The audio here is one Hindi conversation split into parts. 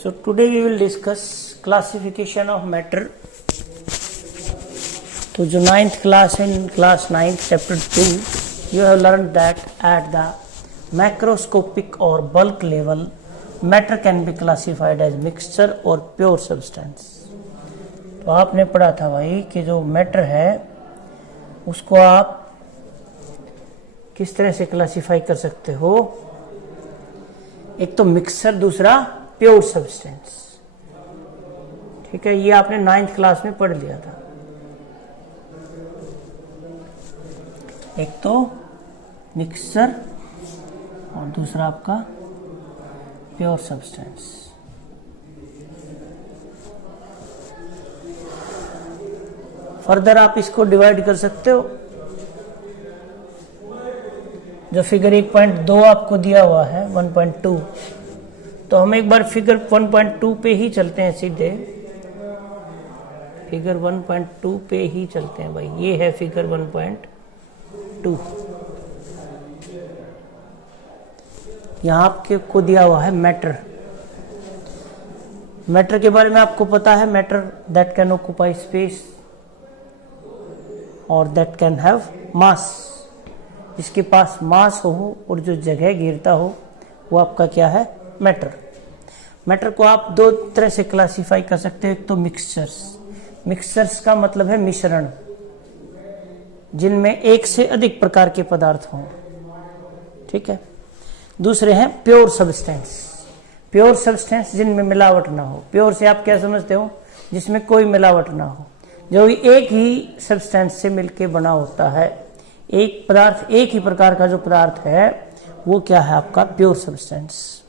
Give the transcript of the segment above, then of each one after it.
So today we will discuss classification of matter. तो जो 9th class in class 9th chapter 2 you have learned that at the macroscopic or bulk level matter can be classified as mixture or pure substance. तो आपने पढ़ा था भाई कि जो मैटर है उसको आप किस तरह से क्लासिफाई कर सकते हो, एक तो मिक्सचर, दूसरा प्योर सब्सटेंस। ठीक है, ये आपने 9th क्लास में पढ़ लिया था। एक तो मिक्सचर और दूसरा आपका प्योर सब्सटेंस। फर्दर आप इसको डिवाइड कर सकते हो। जो फिगर 1.2 आपको दिया हुआ है 1.2, तो हम एक बार फिगर 1.2 पे ही चलते हैं, सीधे फिगर 1.2 पे ही चलते हैं भाई। ये है फिगर 1.2। यहां आपको दिया हुआ है मैटर। मैटर के बारे में आपको पता है, matter that can occupy space और दैट कैन हैव मास। जिसके पास मास हो और जो जगह घेरता हो वो आपका क्या है, मैटर। मैटर को आप दो तरह से क्लासिफाई कर सकते हो। एक तो मिक्सचर्स। मिक्सचर्स का मतलब है मिश्रण, जिनमें एक से अधिक प्रकार के पदार्थ हों। ठीक है। दूसरे हैं प्योर सब्सटेंस। प्योर सब्सटेंस जिनमें मिलावट ना हो। प्योर से आप क्या समझते हो, जिसमें कोई मिलावट ना हो, जो एक ही सब्सटेंस से मिलके बना होता है। एक पदार्थ, एक ही प्रकार का जो पदार्थ है वो क्या है, आपका प्योर सब्सटेंस।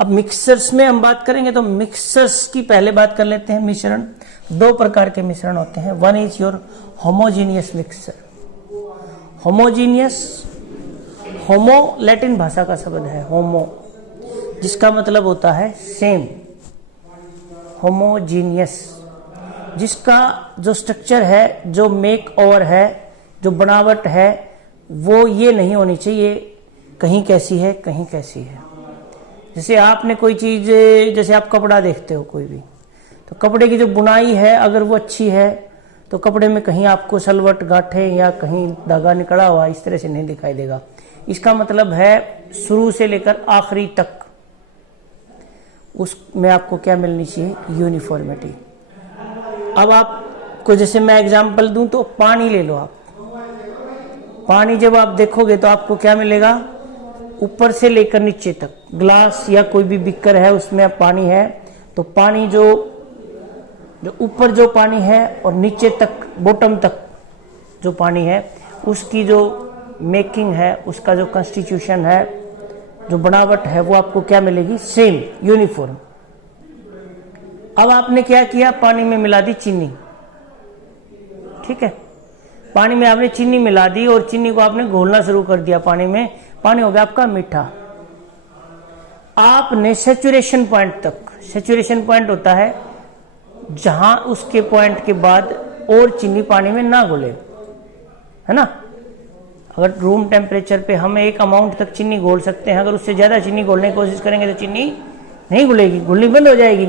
अब मिक्सचर्स में हम बात करेंगे तो मिक्सचर्स की पहले बात कर लेते हैं। मिश्रण, दो प्रकार के मिश्रण होते हैं। One is your homogeneous mixture. Homogeneous, homo Latin भाषा का शब्द है, होमो, जिसका मतलब होता है सेम। होमोजीनियस, जिसका जो स्ट्रक्चर है, जो मेक ओवर है, जो बनावट है, वो ये नहीं होनी चाहिए कहीं कैसी है कहीं कैसी है। जैसे आपने कोई चीज, जैसे आप कपड़ा देखते हो कोई भी, तो कपड़े की जो बुनाई है अगर वो अच्छी है तो कपड़े में कहीं आपको सलवट, गांठे या कहीं धागा निकला हुआ इस तरह से नहीं दिखाई देगा। इसका मतलब है शुरू से लेकर आखिरी तक उसमें आपको क्या मिलनी चाहिए, यूनिफॉर्मिटी। अब आपको जैसे मैं एग्जांपल दूं तो पानी ले लो आप। पानी जब आप देखोगे तो आपको क्या मिलेगा, ऊपर से लेकर नीचे तक ग्लास या कोई भी बीकर है उसमें अब पानी है, तो पानी जो ऊपर जो पानी है और नीचे तक, बॉटम तक जो पानी है, उसकी जो मेकिंग है, उसका जो कंस्टिट्यूशन है, जो बनावट है, वो आपको क्या मिलेगी, सेम, यूनिफॉर्म। अब आपने क्या किया, पानी में मिला दी चीनी। ठीक है, पानी में आपने चीनी मिला दी और चीनी को आपने घोलना शुरू कर दिया पानी में। पानी हो गया आपका मीठा। आपने सैचुरेशन पॉइंट तक, सैचुरेशन पॉइंट होता है जहां उसके पॉइंट के बाद और चीनी पानी में ना घुले, है ना। अगर रूम टेम्परेचर पे हम एक अमाउंट तक चीनी घोल सकते हैं, अगर उससे ज्यादा चीनी घोलने की कोशिश करेंगे तो चीनी नहीं घुलेगी, घुलनी बंद हो जाएगी,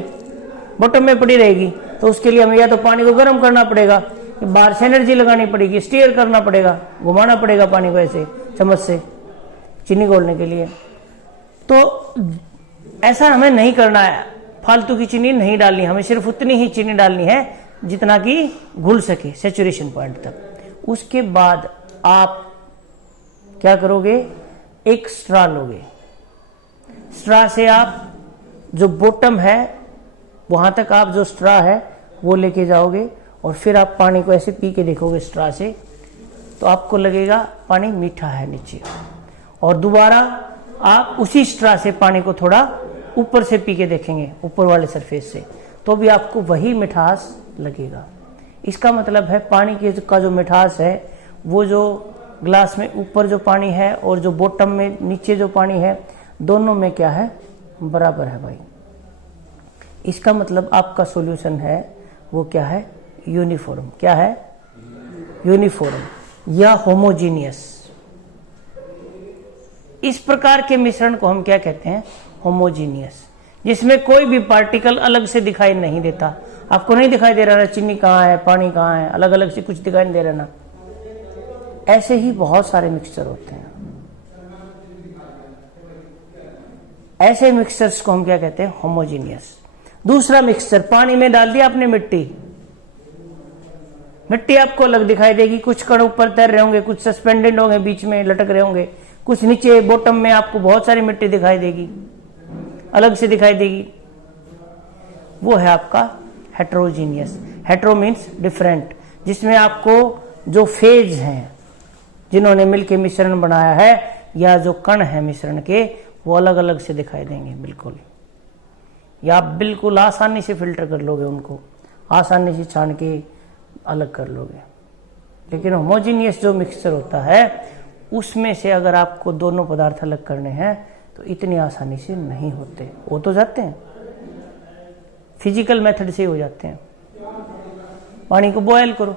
बॉटम में पड़ी रहेगी। तो उसके लिए हमें या तो पानी को गर्म करना पड़ेगा, बाहर से एनर्जी लगानी पड़ेगी, स्टीयर करना पड़ेगा, घुमाना पड़ेगा पानी को ऐसे चम्मच से चीनी घोलने के लिए। तो ऐसा हमें नहीं करना है, फालतू की चीनी नहीं डालनी, हमें सिर्फ उतनी ही चीनी डालनी है जितना कि घुल सके सैचुरेशन पॉइंट तक। उसके बाद आप क्या करोगे, एक स्ट्रा लोगे। स्ट्रा से आप जो बॉटम है वहां तक आप जो स्ट्रा है वो लेके जाओगे और फिर आप पानी को ऐसे पी के देखोगे स्ट्रा से, तो आपको लगेगा पानी मीठा है नीचे। और दोबारा आप उसी स्ट्रा से पानी को थोड़ा ऊपर से पी के देखेंगे, ऊपर वाले सरफेस से, तो भी आपको वही मिठास लगेगा। इसका मतलब है पानी का जो मिठास है वो जो ग्लास में ऊपर जो पानी है और जो बॉटम में नीचे जो पानी है, दोनों में क्या है, बराबर है भाई। इसका मतलब आपका सॉल्यूशन है वो क्या है, यूनिफॉर्म। क्या है, यूनिफॉर्म या होमोजीनियस। इस प्रकार के मिश्रण को हम क्या कहते हैं, होमोजीनियस, जिसमें कोई भी पार्टिकल अलग से दिखाई नहीं देता। आपको नहीं दिखाई दे रहा ना चीनी कहाँ है, पानी कहाँ है, अलग अलग से कुछ दिखाई नहीं दे रहा ना। ऐसे ही बहुत सारे मिक्सचर होते हैं। ऐसे मिक्सचर्स को हम क्या कहते हैं? होमोजीनियस। दूसरा मिक्सचर, पानी में डाल दिया आपने मिट्टी, मिट्टी आपको अलग दिखाई देगी, कुछ कण ऊपर तैर रहे होंगे, कुछ सस्पेंडेड होंगे, बीच में लटक रहे होंगे, कुछ नीचे बॉटम में आपको बहुत सारी मिट्टी दिखाई देगी, अलग से दिखाई देगी। वो है आपका हेट्रोजीनियस। हेट्रो मीन्स डिफरेंट, जिसमें आपको जो फेज हैं जिन्होंने मिलकर मिश्रण बनाया है, या जो कण है मिश्रण के, वो अलग अलग से दिखाई देंगे बिल्कुल, या आप बिल्कुल आसानी से फिल्टर कर लोगे उनको, आसानी से छान के अलग कर लोगे। लेकिन होमोजीनियस जो मिक्सचर होता है, उसमें से अगर आपको दोनों पदार्थ अलग करने हैं तो इतनी आसानी से नहीं होते। हो तो जाते हैं, फिजिकल मेथड से हो जाते हैं। पानी को बॉयल करो,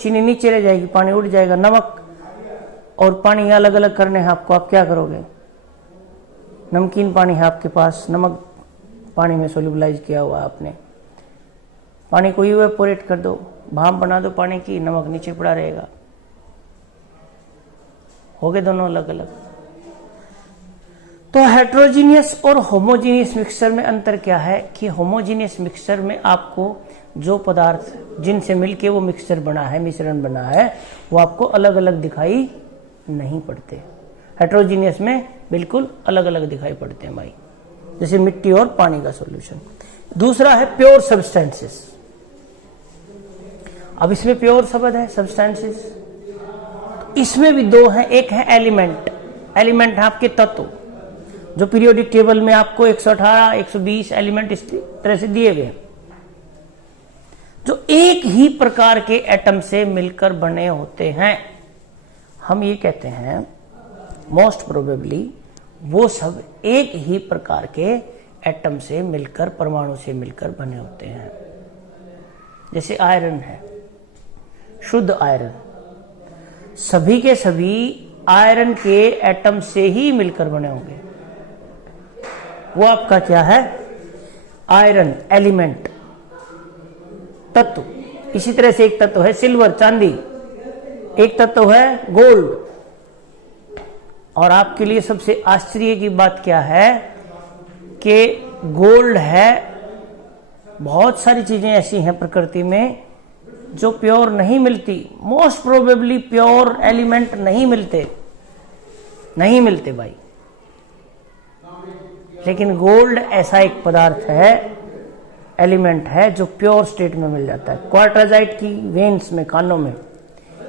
चीनी नीचे रह जाएगी, पानी उड़ जाएगा। नमक और पानी अलग अलग करने हैं आपको, आप क्या करोगे? नमकीन पानी है आपके पास, नमक पानी में सोल्यूबलाइज किया हुआ आपने, पानी को इवेपोरेट कर दो, भाप बना दो पानी की, नमक नीचे पड़ा रहेगा। हो गए दोनों अलग अलग। तो हेट्रोजीनियस और होमोजीनियस मिक्सचर में अंतर क्या है कि होमोजीनियस मिक्सचर में आपको जो पदार्थ जिनसे मिलके वो मिक्सचर बना है, मिश्रण बना है, वो आपको अलग अलग दिखाई नहीं पड़ते। हेट्रोजीनियस में बिल्कुल अलग अलग दिखाई पड़ते हैं भाई, जैसे मिट्टी और पानी का सॉल्यूशन। दूसरा है प्योर सब्सटेंसेस। अब इसमें प्योर शब्द है सब्सटेंसेस, इसमें भी दो हैं। एक है एलिमेंट, एलिमेंट है आपके तत्व, जो पीरियोडिक टेबल में आपको 118, 120 एलिमेंट इस तरह से दिए गए, जो एक ही प्रकार के एटम से मिलकर बने होते हैं। हम ये कहते हैं मोस्ट प्रोबेबली वो सब एक ही प्रकार के एटम से मिलकर, परमाणु से मिलकर बने होते हैं। जैसे आयरन है, शुद्ध आयरन, सभी के सभी आयरन के एटम से ही मिलकर बने होंगे। वो आपका क्या है? आयरन एलिमेंट, तत्व। इसी तरह से एक तत्व है सिल्वर, चांदी, एक तत्व है गोल्ड। और आपके लिए सबसे आश्चर्य की बात क्या है कि गोल्ड है, बहुत सारी चीजें ऐसी हैं प्रकृति में जो प्योर नहीं मिलती। मोस्ट प्रोबेबली प्योर एलिमेंट नहीं मिलते, नहीं मिलते भाई। लेकिन गोल्ड ऐसा एक पदार्थ है, एलिमेंट है, जो प्योर स्टेट में मिल जाता है। क्वार्टरजाइट की वेन्स में, कानों में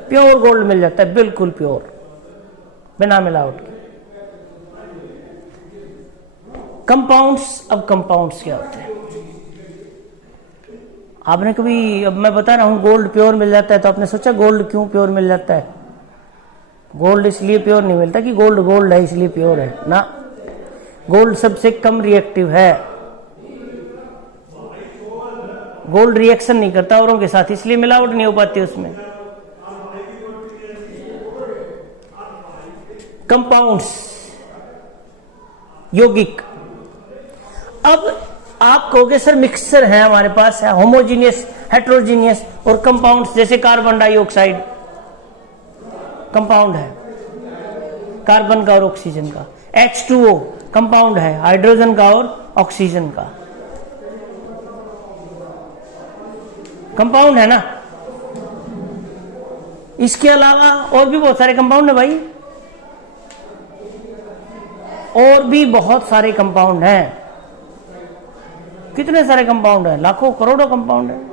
प्योर गोल्ड मिल जाता है, बिल्कुल प्योर, बिना मिलावट के। कंपाउंड्स, अब कंपाउंड्स क्या होते हैं? आपने कभी, अब मैं बता रहा हूं गोल्ड प्योर मिल जाता है, तो आपने सोचा गोल्ड क्यों प्योर मिल जाता है? गोल्ड इसलिए प्योर नहीं मिलता कि गोल्ड गोल्ड है इसलिए प्योर है ना। गोल्ड सबसे कम रिएक्टिव है, गोल्ड रिएक्शन नहीं करता औरों के साथ, इसलिए मिलावट नहीं हो पाती उसमें। कंपाउंड्स, यौगिक। अब आप कहोगे सर मिक्सचर है हमारे पास, है होमोजीनियस, हेट्रोजीनियस और कंपाउंड्स, जैसे कार्बन डाइऑक्साइड कंपाउंड है, कार्बन का और ऑक्सीजन का। H2O कंपाउंड है, हाइड्रोजन का और ऑक्सीजन का, कंपाउंड है ना। इसके अलावा और भी बहुत सारे कंपाउंड है भाई, और भी बहुत सारे कंपाउंड हैं। कितने सारे कंपाउंड हैं? लाखों करोड़ों कंपाउंड हैं।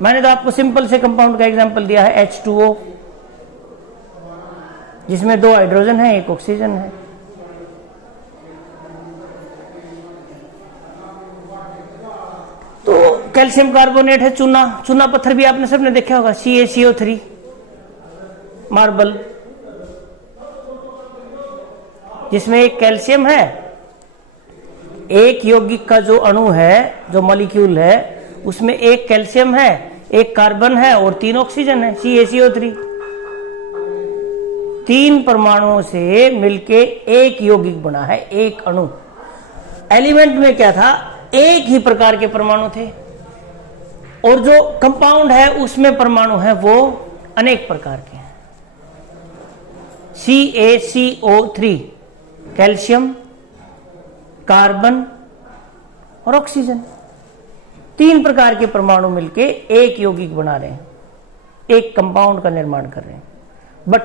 मैंने तो आपको सिंपल से कंपाउंड का एग्जांपल दिया है, H2O, जिसमें 2 हाइड्रोजन है, 1 ऑक्सीजन है। तो कैल्शियम कार्बोनेट है, चूना, चूना पत्थर भी आपने सबने देखा होगा, CaCO3, मार्बल, जिसमें एक कैल्शियम है, एक यौगिक का जो अणु है, जो मॉलिक्यूल है, उसमें एक कैल्शियम है, 1 कार्बन है और 3 ऑक्सीजन है, CaCO3। 3 परमाणुओं से मिलके एक यौगिक बना है, एक अणु। एलिमेंट में क्या था, एक ही प्रकार के परमाणु थे, और जो कंपाउंड है उसमें परमाणु है वो अनेक प्रकार के हैं। CaCO3 कैल्शियम, कार्बन और ऑक्सीजन, 3 प्रकार के परमाणु मिलके एक यौगिक बना रहे हैं, एक कंपाउंड का निर्माण कर रहे हैं। But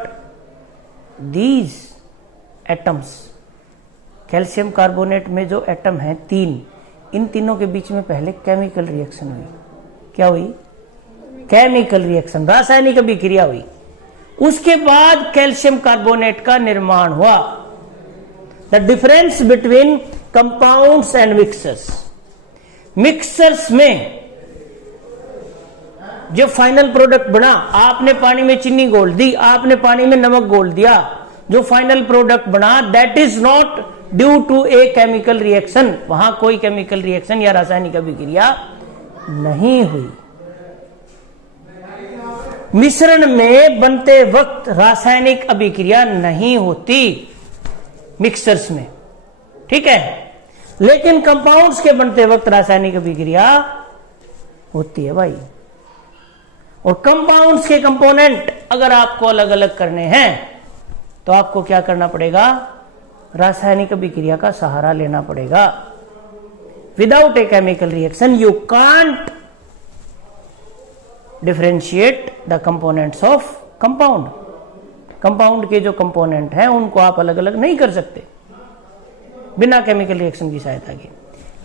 these atoms, calcium carbonate में जो एटम है 3, इन तीनों के बीच में पहले केमिकल रिएक्शन हुई। क्या हुई? केमिकल रिएक्शन, रासायनिक अभिक्रिया हुई। उसके बाद कैल्शियम कार्बोनेट का निर्माण हुआ। The difference between compounds and mixers, mixers में जो फाइनल प्रोडक्ट बना, आपने पानी में चीनी घोल दी, आपने पानी में नमक घोल दिया, जो फाइनल प्रोडक्ट बना that is not due to a chemical reaction, वहां कोई केमिकल रिएक्शन या रासायनिक अभिक्रिया नहीं हुई। मिश्रण में बनते वक्त रासायनिक अभिक्रिया नहीं होती मिक्सर्स में, ठीक है, लेकिन कंपाउंड्स के बनते वक्त रासायनिक अभिक्रिया होती है भाई। और कंपाउंड्स के कंपोनेंट अगर आपको अलग अलग करने हैं तो आपको क्या करना पड़ेगा? रासायनिक अभिक्रिया का सहारा लेना पड़ेगा। Without A chemical reaction you can't differentiate the components of compound. Compound के जो कंपोनेंट हैं उनको आप अलग अलग नहीं कर सकते बिना केमिकल रिएक्शन की सहायता के।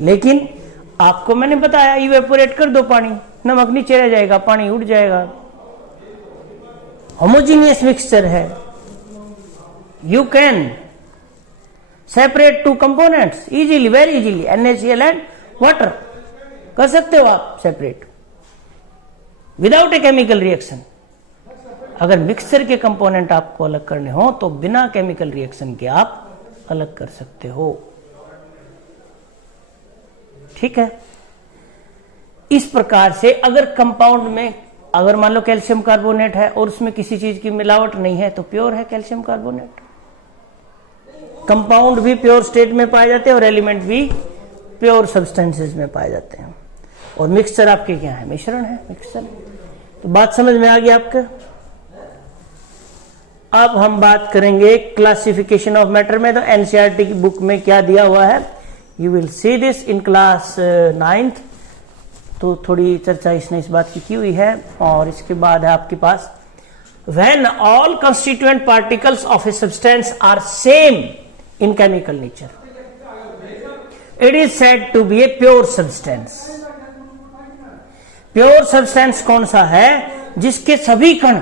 लेकिन आपको मैंने बताया, इवेपोरेट कर दो पानी, नमक नीचे रह जाएगा, पानी उड़ जाएगा। होमोजीनियस मिक्सचर है, you can separate 2 components easily, very easily, NaCl and water कर सकते हो आप सेपरेट विदाउट ए केमिकल रिएक्शन। अगर मिक्सचर के कंपोनेंट आपको अलग करने हो तो बिना केमिकल रिएक्शन के आप अलग कर सकते हो, ठीक है। इस प्रकार से अगर कंपाउंड में अगर मान लो कैल्शियम कार्बोनेट है और उसमें किसी चीज की मिलावट नहीं है तो प्योर है कैल्शियम कार्बोनेट। कंपाउंड भी प्योर स्टेट में पाए जाते हैं और एलिमेंट भी प्योर सब्सटेंसेस में पाए जाते हैं। और मिक्सचर आपके क्या है? मिश्रण है, मिक्सचर। तो बात समझ में आ गई आपका। अब हम बात करेंगे क्लासिफिकेशन ऑफ मैटर में। तो एनसीईआरटी की बुक में क्या दिया हुआ है, you will see this in class 9th। तो थोड़ी चर्चा इसने इस बात की हुई है। और इसके बाद है आपके पास when all constituent particles of a substance are same in chemical nature it is said to be a pure substance. Pure substance कौन सा है? जिसके सभी कण,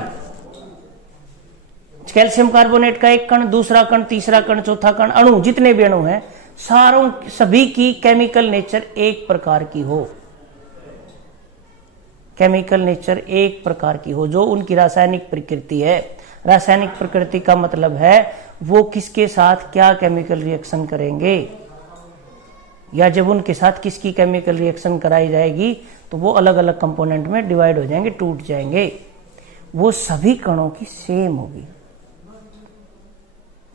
कैल्शियम कार्बोनेट का एक कण, दूसरा कण, तीसरा कण, चौथा कण, अणु, जितने भी अणु हैं सारों सभी की केमिकल नेचर एक प्रकार की हो। केमिकल नेचर एक प्रकार की हो, जो उनकी रासायनिक प्रकृति है। रासायनिक प्रकृति का मतलब है वो किसके साथ क्या केमिकल रिएक्शन करेंगे, या जब उनके साथ किसकी केमिकल रिएक्शन कराई जाएगी तो वो अलग अलग कंपोनेंट में डिवाइड हो जाएंगे, टूट जाएंगे। वो सभी कणों की सेम होगी।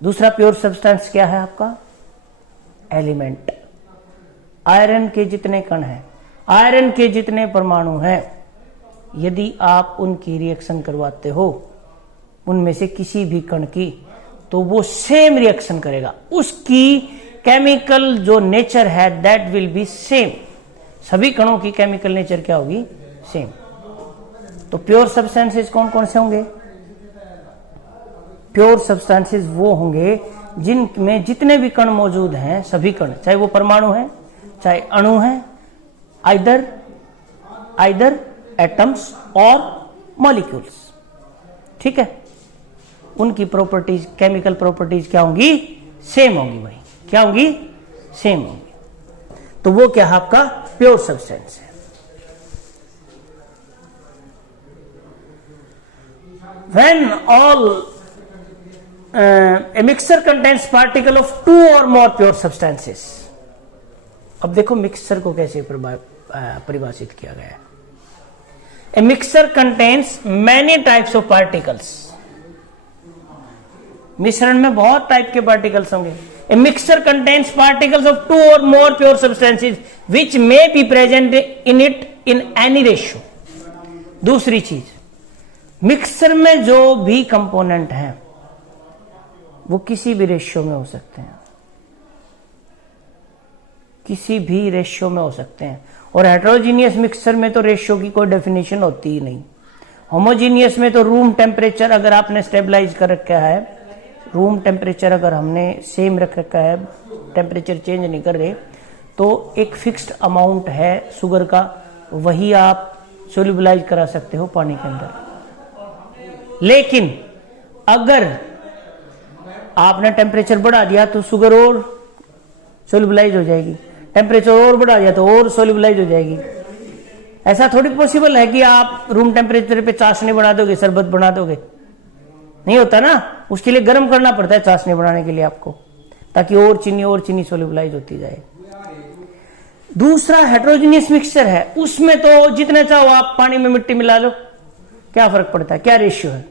दूसरा प्योर सब्सटेंस क्या है आपका? एलिमेंट। आयरन के जितने कण हैं, आयरन के जितने परमाणु हैं, यदि आप उनकी रिएक्शन करवाते हो उनमें से किसी भी कण की, तो वो सेम रिएक्शन करेगा। उसकी केमिकल जो नेचर है दैट विल बी सेम। सभी कणों की केमिकल नेचर क्या होगी? सेम। तो प्योर सब्सटेंसेस कौन कौन से होंगे? प्योर सब्सटेंसेस वो होंगे जिनमें जितने भी कण मौजूद हैं, सभी कण, चाहे वो परमाणु हैं चाहे अणु हैं, आइदर एटम्स और मॉलिक्यूल्स, ठीक है, उनकी प्रॉपर्टीज, केमिकल प्रॉपर्टीज क्या होंगी? सेम होंगी भाई। क्या होंगी? सेम होंगी। तो वो क्या है आपका? प्योर सब्सटेंस है। When all a mixture contains particle of 2 or more pure substances। अब देखो मिक्सचर को कैसे परिभाषित किया गया है। A mixture contains many types of particles मिश्रण में बहुत टाइप के पार्टिकल्स होंगे। A mixture contains particles of 2 और मोर pure substances which may be present in it in any ratio. दूसरी चीज, मिक्सचर में जो भी कंपोनेंट हैं वो किसी भी रेशियो में हो सकते हैं, किसी भी रेशियो में हो सकते हैं। और हेटेरोजीनियस मिक्सचर में तो रेशियो की कोई डेफिनेशन होती ही नहीं। होमोजीनियस में तो रूम टेम्परेचर अगर आपने स्टेबलाइज कर रखा है, रूम टेम्परेचर अगर हमने सेम रख रखा है, टेम्परेचर चेंज नहीं कर रहे, तो एक फिक्स्ड अमाउंट है शुगर का, वही आप सोल्यूबलाइज करा सकते हो पानी के अंदर। लेकिन अगर आपने टेम्परेचर बढ़ा दिया तो शुगर और सोल्यूबलाइज हो जाएगी, टेम्परेचर और बढ़ा दिया तो और सोल्यूबलाइज हो जाएगी। ऐसा थोड़ी पॉसिबल है कि आप रूम टेम्परेचर पे चाशनी बना दोगे, शरबत बना दोगे, नहीं होता ना। उसके लिए गर्म करना पड़ता है चाशनी बनाने के लिए आपको, ताकि और चीनी सोल्यूबलाइज होती जाए। दूसरा हेटेरोजीनियस मिक्सचर है, उसमें तो जितने चाहो आप पानी में मिट्टी मिला लो, क्या फर्क पड़ता है, क्या रेशियो है।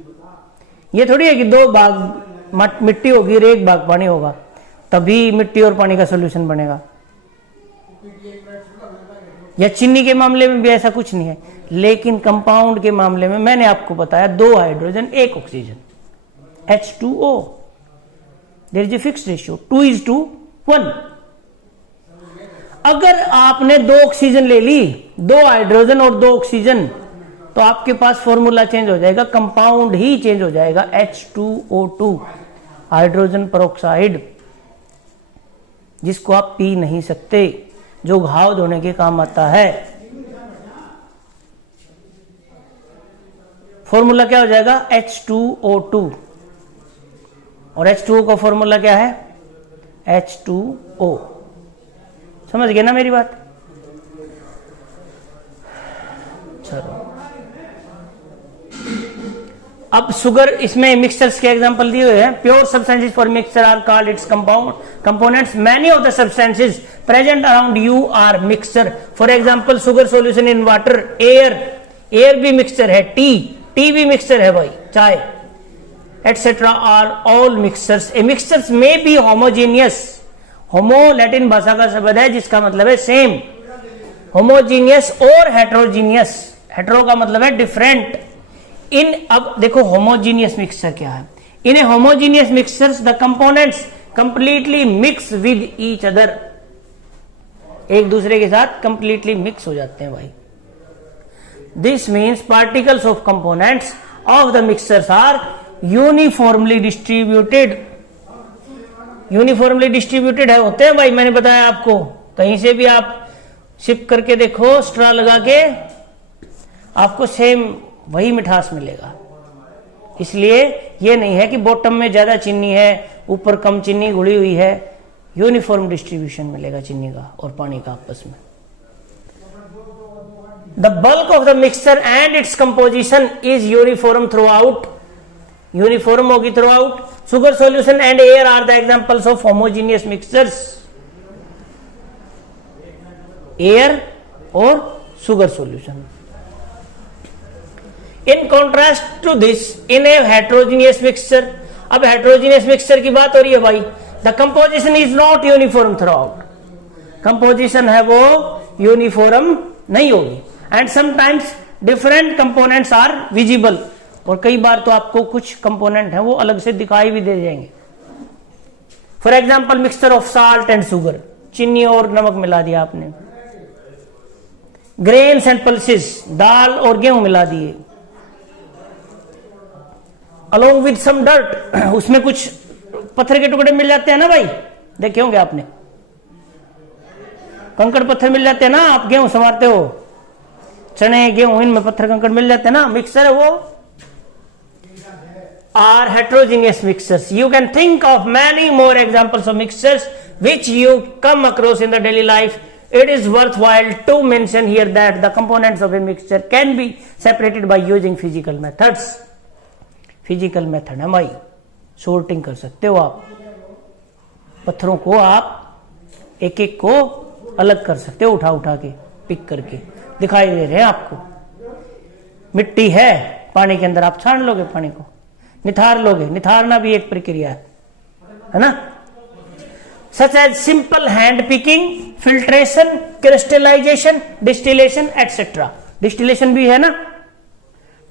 ये थोड़ी है कि 2 भाग मिट्टी होगी और 1 भाग पानी होगा, तभी मिट्टी और पानी का सोल्यूशन बनेगा। या चीनी के मामले में भी ऐसा कुछ नहीं है। लेकिन कंपाउंड के मामले में मैंने आपको बताया 2 hydrogen 1 oxygen, H2O, there is a fixed ratio 2:1। अगर आपने 2 ऑक्सीजन ले ली, 2 हाइड्रोजन और 2 ऑक्सीजन, तो आपके पास फॉर्मूला चेंज हो जाएगा, कंपाउंड ही चेंज हो जाएगा, H2O2, हाइड्रोजन पेरोक्साइड, जिसको आप पी नहीं सकते, जो घाव धोने के काम आता है। फॉर्मूला क्या हो जाएगा, H2O2, और H2O का फॉर्मूला क्या है, H2O। समझ गए ना मेरी बात। चलो अब शुगर, इसमें मिक्सचर्स के एग्जांपल दिए हुए हैं। Pure substances for mixture are called its components. Many of the substances present around you are mixture. For example sugar solution in water, air भी मिक्सचर है, टी भी मिक्सचर है भाई, चाय, etcetera are all mixtures. A mixtures में बी होमोजीनियस। होमो लैटिन भाषा का शब्द है जिसका मतलब है सेम, होमोजीनियस और हेटेरोजीनियस। हेटेरो का मतलब है डिफरेंट। अब देखो होमोजीनियस मिक्सचर क्या है। In a homogeneous mixtures the components completely mix with each other. एक दूसरे के साथ कंप्लीटली मिक्स हो जाते हैं भाई। This means particles of components of the mixtures are uniformly distributed. Uniformly distributed है, होते हैं भाई, मैंने बताया आपको। कहीं से भी आप सिप करके देखो, स्ट्रॉ लगा के, आपको सेम वही मिठास मिलेगा। इसलिए ये नहीं है कि बॉटम में ज्यादा चीनी है, ऊपर कम चीनी घुली हुई है। यूनिफॉर्म डिस्ट्रीब्यूशन मिलेगा चीनी का और पानी का आपस में। The bulk of the mixture and its composition is uniform throughout. Uniform होगी throughout. Sugar solution and air are the examples of homogeneous mixtures. Air और sugar solution. In contrast to this, in a heterogeneous mixture, अब हेटेरोजीनियस मिक्सचर की बात हो रही है भाई, the composition is not uniform throughout. Composition है वो यूनिफॉर्म नहीं होगी। And sometimes different components are visible, और कई बार तो आपको कुछ कंपोनेंट है वो अलग से दिखाई भी दे जाएंगे। For example mixture of salt and sugar, चीनी और नमक मिला दिया आपने। ग्रेन्स एंड पल्सेस, दाल और गेहूं मिला दिए। अलोंग विद सम डर्ट, उसमें कुछ पत्थर के टुकड़े मिल जाते हैं ना भाई, देखे होंगे आपने, कंकड़ पत्थर मिल जाते हैं ना। आप गेहूं संवारते हो, चने गेहूं, इनमें पत्थर कंकड़ मिल जाते हैं ना। मिक्सचर है वो। Are heterogeneous mixtures. You can think of many more examples of mixtures which you come across in the daily life. It is worthwhile to mention here that the components of a mixture can be separated by using physical methods. Physical method है भाई, सोर्टिंग कर सकते हो आप, पत्थरों को आप एक एक को अलग कर सकते हो, उठा उठा के, पिक करके दिखाई दे रहे हैं आपको। मिट्टी है पानी के अंदर, आप छान लोगे पानी को, निथार लोगे, निथारना भी एक प्रक्रिया है ना। Such as simple hand picking, filtration, crystallisation, distillation etcetera. Distillation भी है ना,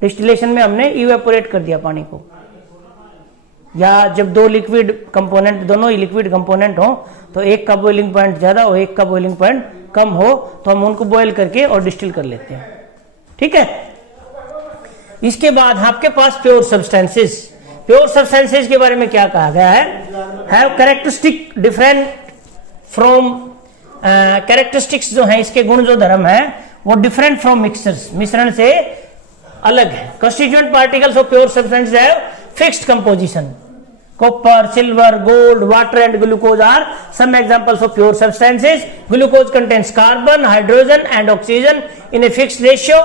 डिस्टिलेशन में हमने इवेपोरेट कर दिया पानी को, या जब दो लिक्विड कंपोनेंट, दोनों ही लिक्विड कंपोनेंट हो तो एक का बॉइलिंग पॉइंट ज्यादा हो, एक का बॉइलिंग पॉइंट कम हो, तो हम उनको बॉयल करके और डिस्टिल कर लेते हैं। ठीक है, इसके बाद आपके पास प्योर सब्सटेंसेस। प्योर सब्सटेंसेस के बारे में क्या कहा गया है? Have characteristic different from, characteristics जो है इसके गुण जो धर्म है वो डिफरेंट फ्रॉम मिक्सचर्स, मिश्रण से अलग है। Constituent particles of pure substance have fixed composition. Copper, silver, gold, water and glucose are some examples of pure substances. Glucose contains carbon, hydrogen and oxygen in a fixed ratio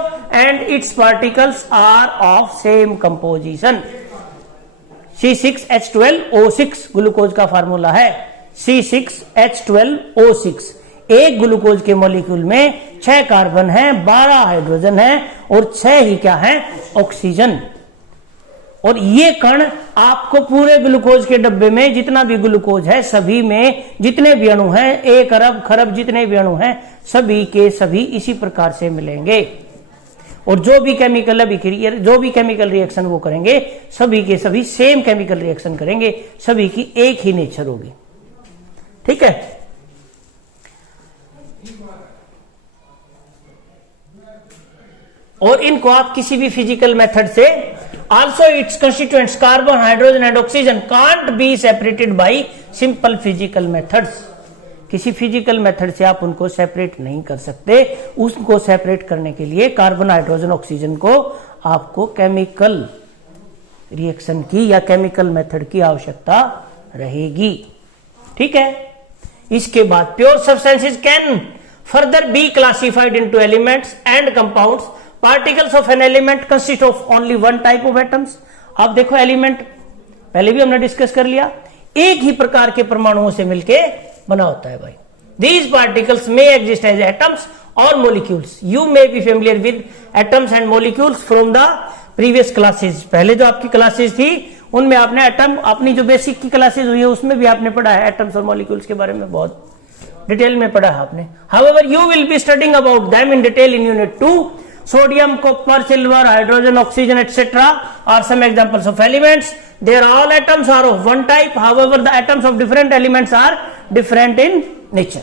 and its particles are of same composition. C6H12O6 glucose का फार्मूला है, C6H12O6। एक ग्लूकोज के मॉलिक्यूल में 6 कार्बन है, 12 हाइड्रोजन है और 6 ही क्या है? ऑक्सीजन। और ये कण आपको पूरे ग्लूकोज के डब्बे में जितना भी ग्लूकोज है सभी में जितने भी अणु हैं, 1 अरब खरब जितने भी अणु हैं सभी के सभी इसी प्रकार से मिलेंगे। और जो भी केमिकल रिएक्शन वो करेंगे सभी के सभी सेम केमिकल रिएक्शन करेंगे, सभी की एक ही नेचर होगी। ठीक है, और इनको आप किसी भी फिजिकल मेथड से also its constituents carbon, hydrogen and oxygen can't be separated by simple physical methods. किसी फिजिकल मेथड से आप उनको सेपरेट नहीं कर सकते। उसको सेपरेट करने के लिए कार्बन, हाइड्रोजन, ऑक्सीजन को आपको केमिकल रिएक्शन की या केमिकल मेथड की आवश्यकता रहेगी। ठीक है, इसके बाद pure substances can further be classified into elements and compounds. Particles of an element consist of only one type of atoms. आप देखो एलिमेंट पहले भी हमने डिस्कस कर लिया, एक ही प्रकार के परमाणुओं से मिलके बना होता है भाई। दीज पार्टिकल्स में एग्जिस्ट एज एटम्स और molecules. You may be familiar with atoms and molecules from the previous classes. पहले जो आपकी क्लासेज थी उनमें आपने एटम, अपनी जो बेसिक की क्लासेज हुई है उसमें भी आपने पढ़ा है एटम्स और मोलिक्यूल्स के बारे में, बहुत डिटेल में पढ़ा है आपने। However you will be studying about them in detail in unit 2। Sodium, copper, silver, hydrogen, oxygen, etc. are some examples of elements. They are all atoms are of one type. However, the atoms of different elements are different in nature.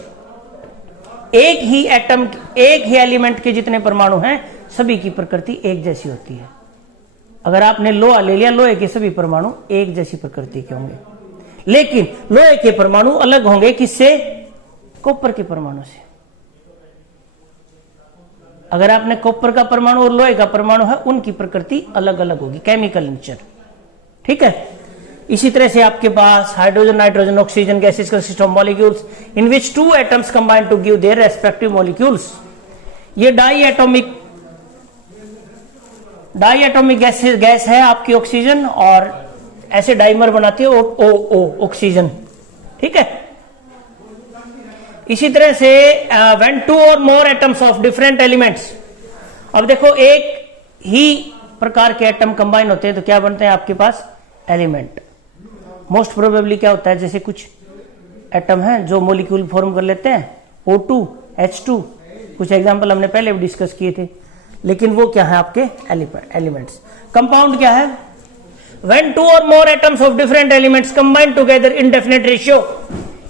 एक ही एटम, एक ही एलिमेंट के जितने परमाणु हैं सभी की प्रकृति एक जैसी होती है। अगर आपने लोहा ले लिया, लोहे के सभी परमाणु एक जैसी प्रकृति के होंगे, लेकिन लोहे के परमाणु अलग होंगे किससे? कॉपर के परमाणु से। अगर आपने कॉपर का परमाणु और लोहे का परमाणु है उनकी प्रकृति अलग अलग होगी, केमिकल नेचर। ठीक है, इसी तरह से आपके पास hydrogen, nitrogen, oxygen gases consist of molecules in which 2 atoms combine to give their respective molecules. ये डाई एटॉमिक गैस है आपकी ऑक्सीजन, और ऐसे डाइमर बनाती है ओ ऑक्सीजन। ठीक है, इसी तरह से व्हेन 2 और मोर एटम्स ऑफ डिफरेंट एलिमेंट्स। अब देखो एक ही प्रकार के एटम कंबाइन होते हैं तो क्या बनते हैं आपके पास? एलिमेंट। मोस्ट प्रोबेबली क्या होता है, जैसे कुछ एटम हैं जो मॉलिक्यूल फॉर्म कर लेते हैं, O2, H2, कुछ एग्जांपल हमने पहले भी डिस्कस किए थे, लेकिन वो क्या है आपके? एलिमेंट्स। कंपाउंड क्या है? व्हेन 2 और मोर atoms of different elements combine together in definite ratio,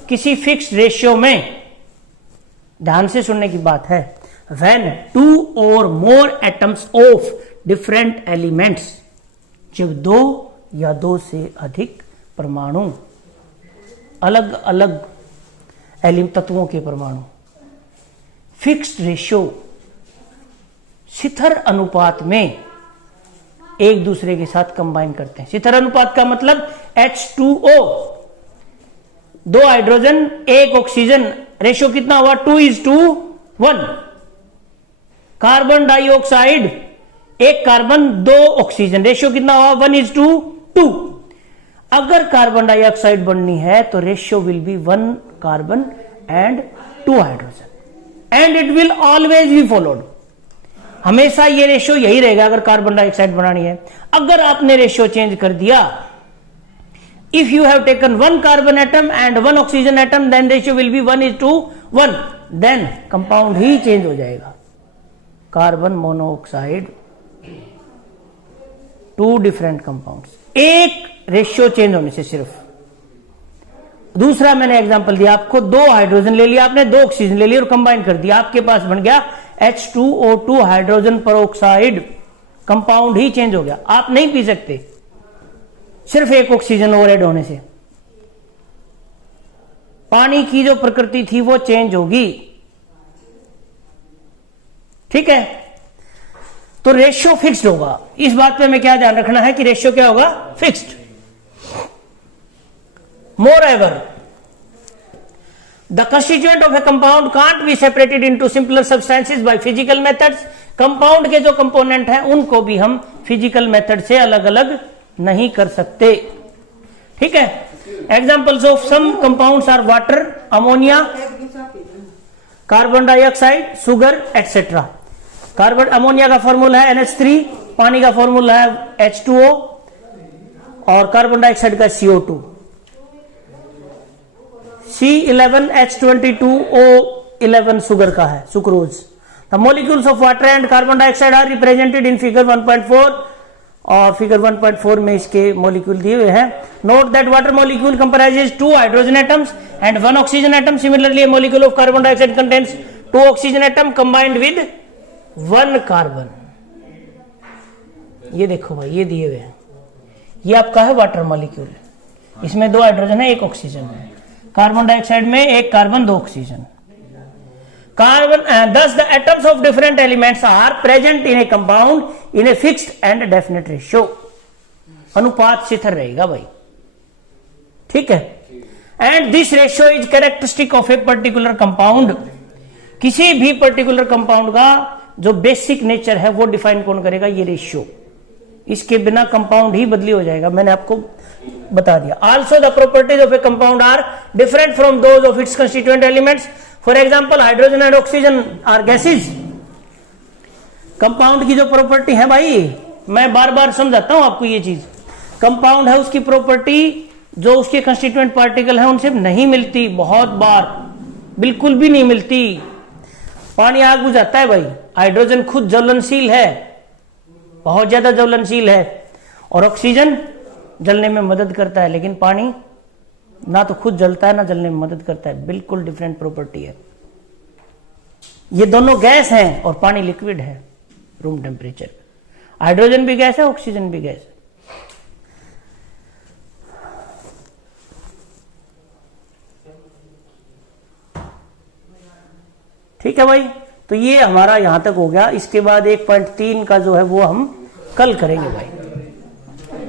किसी फिक्स्ड रेशियो में। ध्यान से सुनने की बात है, when 2 or more atoms of different elements, जब 2 या 2 से अधिक परमाणु, अलग अलग तत्वों के परमाणु फिक्स्ड रेशियो, शिथिर अनुपात में एक दूसरे के साथ कंबाइन करते हैं। शिथिर अनुपात का मतलब H2O, 2 हाइड्रोजन 1 ऑक्सीजन, रेशियो कितना हुआ? 2:1। Carbon dioxide 1 carbon 2 oxygen, ratio कितना हुआ? 1:2। अगर कार्बन डाइऑक्साइड बननी है तो ratio will B 1 carbon and 2 hydrogen, and it will always be followed. हमेशा ये रेशियो यही रहेगा अगर कार्बन डाइऑक्साइड बनानी है। अगर आपने रेशियो चेंज कर दिया, if you have taken 1 carbon atom and 1 oxygen atom, then ratio will be 1:1, then compound ही चेंज हो जाएगा। कार्बन मोनोऑक्साइड, 2 डिफरेंट कंपाउंड्स, एक रेशियो चेंज होने से सिर्फ। दूसरा मैंने एग्जांपल दिया आपको, 2 हाइड्रोजन ले लिया आपने, 2 ऑक्सीजन ले लिया और कंबाइन कर दिया, आपके पास बन गया H2O2 हाइड्रोजन पेरोक्साइड, कंपाउंड ही चेंज हो गया। आप नहीं पी सकते सिर्फ एक ऑक्सीजन ओवरएड होने से। पानी की जो प्रकृति थी वो चेंज होगी, ठीक है। तो रेशियो फिक्स्ड होगा। इस बात पे हमें क्या ध्यान रखना है कि रेशियो क्या होगा, fixed. Moreover, the constituent of a compound can't be separated into simpler substances by physical methods. Compound के जो कंपोनेंट हैं उनको भी हम फिजिकल मेथड से अलग अलग नहीं कर सकते, ठीक है। Examples of some compounds are water, ammonia, carbon dioxide, sugar etcetera. Carbon ammonia का फॉर्मूला है NH3, पानी का फॉर्मूला है H2O और कार्बन डाइऑक्साइड का CO2। C11H22O11 शुगर का है, sucrose. The molecules of water and carbon dioxide are represented in figure 1.4 और फिगर 1.4 में इसके मॉलिक्यूल दिए हुए हैं। Note that water molecule comprises 2 hydrogen atoms and 1 oxygen atom. Similarly molecule of carbon dioxide contains 2 oxygen atom combined with 1 carbon. ये देखो भाई, ये दिए हुए हैं, ये आपका है वाटर मॉलिक्यूल, इसमें 2 हाइड्रोजन है, 1 ऑक्सीजन है। कार्बन डाइऑक्साइड में 1 carbon 2 oxygen. Carbon thus the atoms of different elements are present in a compound in a fixed and definite ratio. अनुपात स्थिर रहेगा भाई, ठीक है। And this ratio is characteristic of a particular compound. किसी भी पर्टिकुलर कंपाउंड का जो बेसिक नेचर है वो डिफाइन कौन करेगा, ये रेशियो। इसके बिना कंपाउंड ही बदली हो जाएगा, मैंने आपको बता दिया। Also the properties of a compound are different from those of its constituent elements. For example hydrogen and oxygen are gases. Compound की जो प्रॉपर्टी है भाई, मैं बार बार समझाता हूं आपको ये चीज। कंपाउंड है, उसकी प्रॉपर्टी जो उसके कंस्टिट्यूएंट पार्टिकल है उनसे नहीं मिलती, बहुत बार बिल्कुल भी नहीं मिलती। पानी आग बुझाता है भाई, हाइड्रोजन खुद ज्वलनशील है, बहुत ज्यादा ज्वलनशील है, और ऑक्सीजन जलने में मदद करता है, लेकिन पानी ना तो खुद जलता है ना जलने में मदद करता है। बिल्कुल डिफरेंट प्रॉपर्टी है। ये दोनों गैस हैं और पानी लिक्विड है रूम टेम्परेचर। हाइड्रोजन भी गैस है, ऑक्सीजन भी गैस है। ठीक है भाई, तो ये हमारा यहां तक हो गया। इसके बाद 1.3 का जो है वो हम कल करेंगे भाई,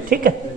ठीक है।